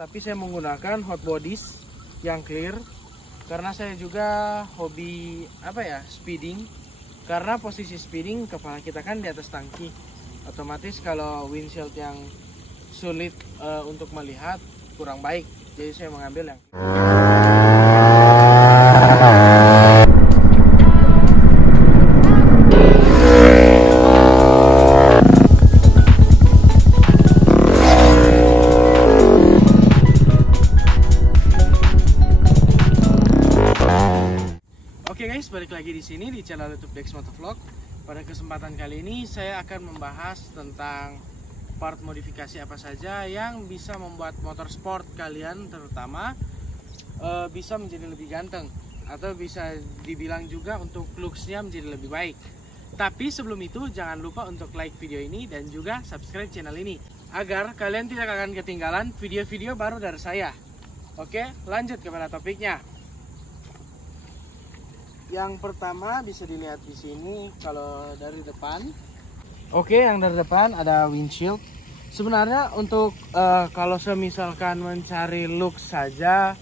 tapi saya menggunakan hot bodies yang clear karena saya juga hobi speeding. Karena posisi speeding kepala kita kan di atas tangki, otomatis kalau windshield yang sulit untuk melihat kurang baik, jadi saya mengambil yang Oke guys, balik lagi di sini di channel YouTube Dex Motovlog. Pada kesempatan kali ini saya akan membahas tentang part modifikasi apa saja yang bisa membuat motor sport kalian terutama bisa menjadi lebih ganteng, atau bisa dibilang juga untuk looks-nya menjadi lebih baik. Tapi sebelum itu jangan lupa untuk like video ini dan juga subscribe channel ini agar kalian tidak akan ketinggalan video-video baru dari saya. Oke, lanjut kepada topiknya. Yang pertama bisa dilihat di sini kalau dari depan. Oke, yang dari depan ada windshield. Sebenarnya untuk kalau semisalkan mencari look saja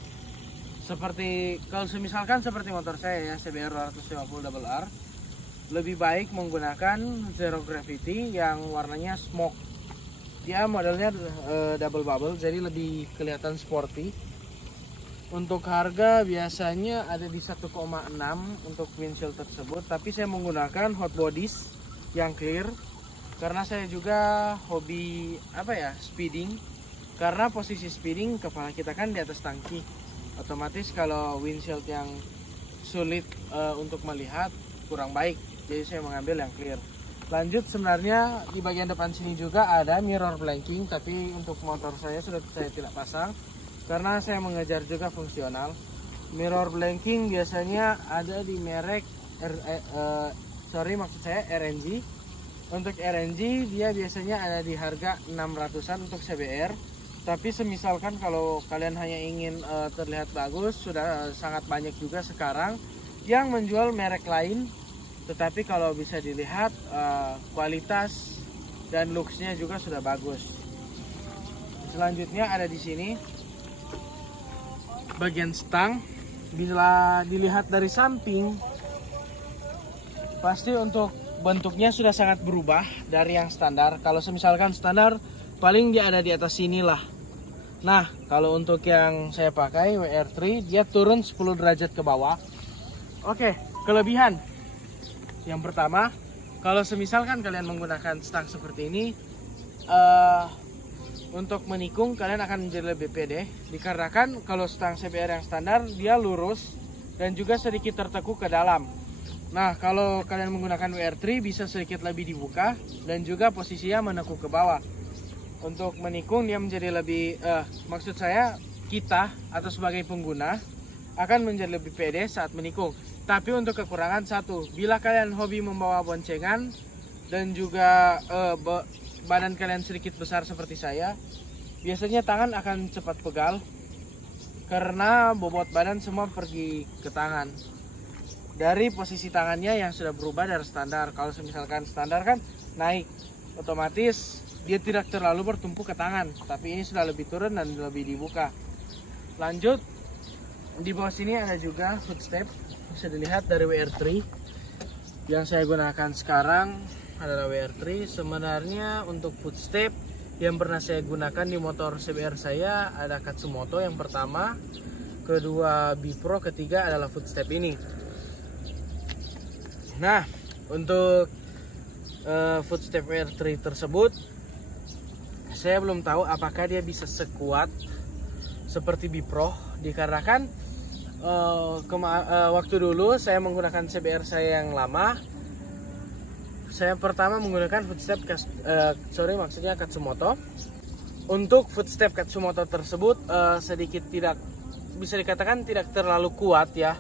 seperti seperti motor saya ya, CBR 250RR, lebih baik menggunakan zero gravity yang warnanya smoke. Dia modelnya double bubble, jadi lebih kelihatan sporty. Untuk harga biasanya ada di 1,6 untuk windshield tersebut, tapi saya menggunakan hot bodies yang clear karena saya juga hobi speeding. Karena posisi speeding kepala kita kan di atas tangki, otomatis kalau windshield yang sulit untuk melihat kurang baik, jadi saya mengambil yang clear. Lanjut, sebenarnya di bagian depan sini juga ada mirror blanking, tapi untuk motor saya sudah saya tidak pasang karena saya mengejar juga fungsional. Mirror blanking biasanya ada di merek RNG. Untuk RNG dia biasanya ada di harga 600-an untuk CBR. Tapi semisalkan kalau kalian hanya ingin terlihat bagus, sudah sangat banyak juga sekarang yang menjual merek lain. Tetapi kalau bisa dilihat kualitas dan looksnya juga sudah bagus. Selanjutnya ada di sini bagian stang. Bila dilihat dari samping, pasti untuk bentuknya sudah sangat berubah dari yang standar. Kalau misalkan standar paling dia ada di atas sini lah. Nah, kalau untuk yang saya pakai WR3, dia turun 10 derajat ke bawah. Oke, kelebihan yang pertama, kalau semisalkan kalian menggunakan stang seperti ini, untuk menikung kalian akan menjadi lebih pede, dikarenakan kalau stang CBR yang standar dia lurus dan juga sedikit tertekuk ke dalam. Nah, kalau kalian menggunakan WR3 bisa sedikit lebih dibuka dan juga posisinya menekuk ke bawah. Untuk menikung dia menjadi lebih maksud saya kita atau sebagai pengguna akan menjadi lebih pede saat menikung. Tapi untuk kekurangan satu, bila kalian hobi membawa boncengan dan juga badan kalian sedikit besar seperti saya, biasanya tangan akan cepat pegal karena bobot badan semua pergi ke tangan dari posisi tangannya yang sudah berubah dari standar. Kalau misalkan standar kan naik, otomatis dia tidak terlalu bertumpuk ke tangan, tapi ini sudah lebih turun dan lebih dibuka. Lanjut, di bawah sini ada juga footstep, bisa dilihat dari WR3 yang saya gunakan sekarang adalah WR3. Sebenarnya untuk footstep yang pernah saya gunakan di motor CBR saya ada Katsumoto yang pertama, kedua Bipro, ketiga adalah footstep ini. Nah, untuk footstep WR3 tersebut saya belum tahu apakah dia bisa sekuat seperti Bipro, dikarenakan waktu dulu saya menggunakan CBR saya yang lama, saya pertama menggunakan footstep Katsumoto. Untuk footstep Katsumoto tersebut sedikit tidak bisa dikatakan tidak terlalu kuat ya,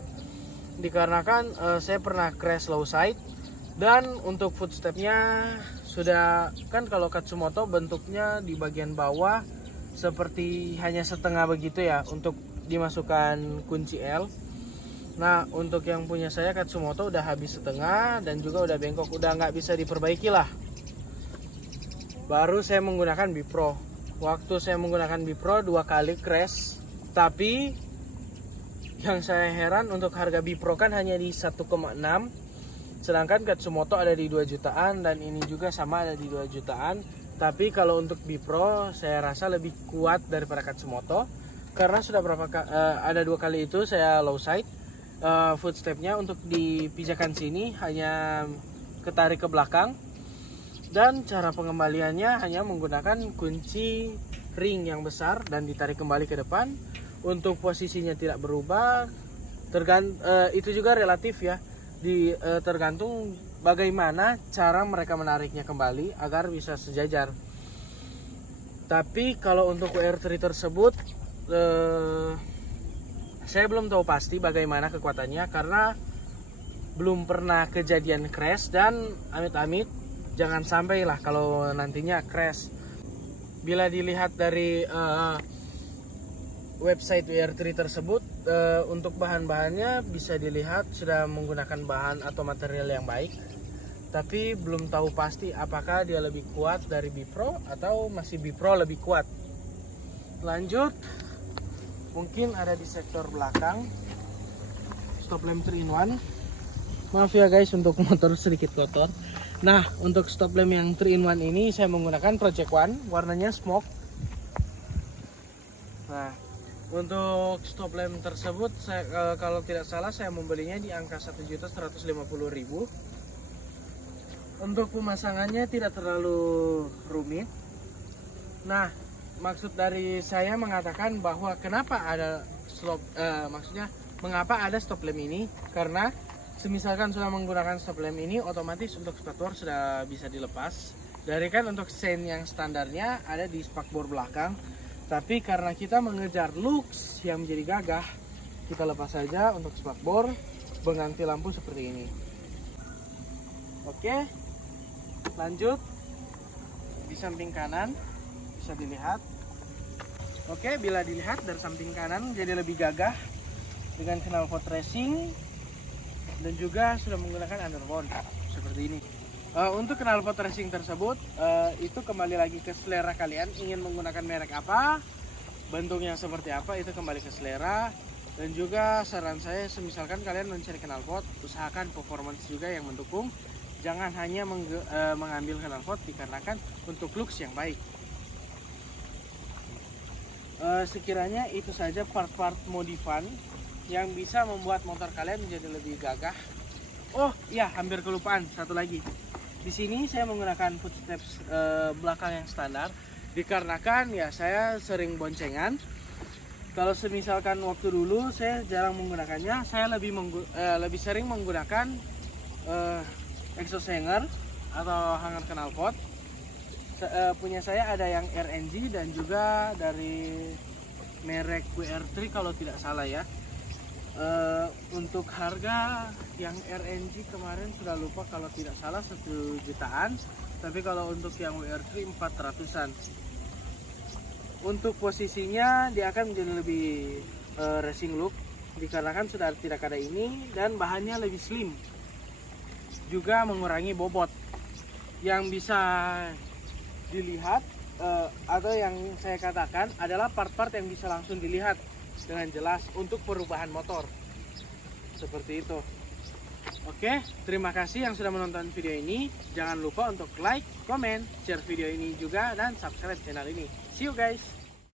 dikarenakan saya pernah crash low side. Dan untuk footstepnya sudah kan, kalau Katsumoto bentuknya di bagian bawah seperti hanya setengah begitu ya untuk dimasukkan kunci L. Nah, untuk yang punya saya Katsumoto udah habis setengah dan juga udah bengkok, udah nggak bisa diperbaiki lah. Baru saya menggunakan Bipro. waktu saya menggunakan Bipro 2 kali crash. Tapi yang saya heran untuk harga Bipro kan hanya di 1,6, sedangkan Katsumoto ada di 2 jutaan dan ini juga sama ada di 2 jutaan. Tapi kalau untuk Bipro saya rasa lebih kuat daripada Katsumoto karena sudah ada 2 kali itu saya low side. Footstepnya untuk dipijakan sini hanya ketarik ke belakang, dan cara pengembaliannya hanya menggunakan kunci ring yang besar dan ditarik kembali ke depan. Untuk posisinya tidak berubah, itu juga relatif ya, tergantung bagaimana cara mereka menariknya kembali agar bisa sejajar. Tapi kalau untuk WR3 tersebut saya belum tahu pasti bagaimana kekuatannya karena belum pernah kejadian crash, dan amit-amit jangan sampai lah kalau nantinya crash. Bila dilihat dari website WR3 tersebut, untuk bahan-bahannya bisa dilihat sudah menggunakan bahan atau material yang baik, tapi belum tahu pasti apakah dia lebih kuat dari Bipro atau masih Bipro lebih kuat. Lanjut, mungkin ada di sektor belakang, stop lamp 3-in-1. Maaf ya guys untuk motor sedikit kotor. Nah, untuk stop lamp yang 3-in-1 ini saya menggunakan Project One, warnanya smoke. Nah, untuk stop lamp tersebut kalau tidak salah saya membelinya di angka 1.150.000. Untuk pemasangannya tidak terlalu rumit. Nah, maksud dari saya mengatakan bahwa kenapa ada mengapa ada stop lamp ini, karena semisalkan sudah menggunakan stop lamp ini, otomatis untuk spakbor sudah bisa dilepas. Dari kan untuk sein yang standarnya ada di spakbor belakang, tapi karena kita mengejar looks yang menjadi gagah, kita lepas saja untuk spakbor mengganti lampu seperti ini. Oke, lanjut di samping kanan bisa dilihat. Oke, bila dilihat dari samping kanan jadi lebih gagah dengan knalpot racing dan juga sudah menggunakan underbone seperti ini. Untuk knalpot racing tersebut itu kembali lagi ke selera kalian, ingin menggunakan merek apa, bentuknya seperti apa, itu kembali ke selera. Dan juga saran saya, semisalkan kalian mencari knalpot, usahakan performance juga yang mendukung. Jangan hanya mengambil knalpot dikarenakan untuk looks yang baik. Sekiranya itu saja part-part modifan yang bisa membuat motor kalian menjadi lebih gagah. Oh iya, hampir kelupaan satu lagi. Di sini saya menggunakan footsteps belakang yang standar dikarenakan ya saya sering boncengan. Kalau semisalkan waktu dulu saya jarang menggunakannya, saya lebih sering menggunakan exhaust hanger atau hanger knalpot. Punya saya ada yang RNG dan juga dari merek WR3 kalau tidak salah ya. Untuk harga yang RNG kemarin sudah lupa, kalau tidak salah 1 jutaan, tapi kalau untuk yang WR3 400-an. Untuk posisinya dia akan menjadi lebih racing look dikarenakan sudah tidak ada ini, dan bahannya lebih slim, juga mengurangi bobot. Yang bisa dilihat atau yang saya katakan adalah part-part yang bisa langsung dilihat dengan jelas untuk perubahan motor seperti itu. Oke, terima kasih yang sudah menonton video ini. Jangan lupa untuk like, comment, share video ini juga, dan subscribe channel ini. See you guys.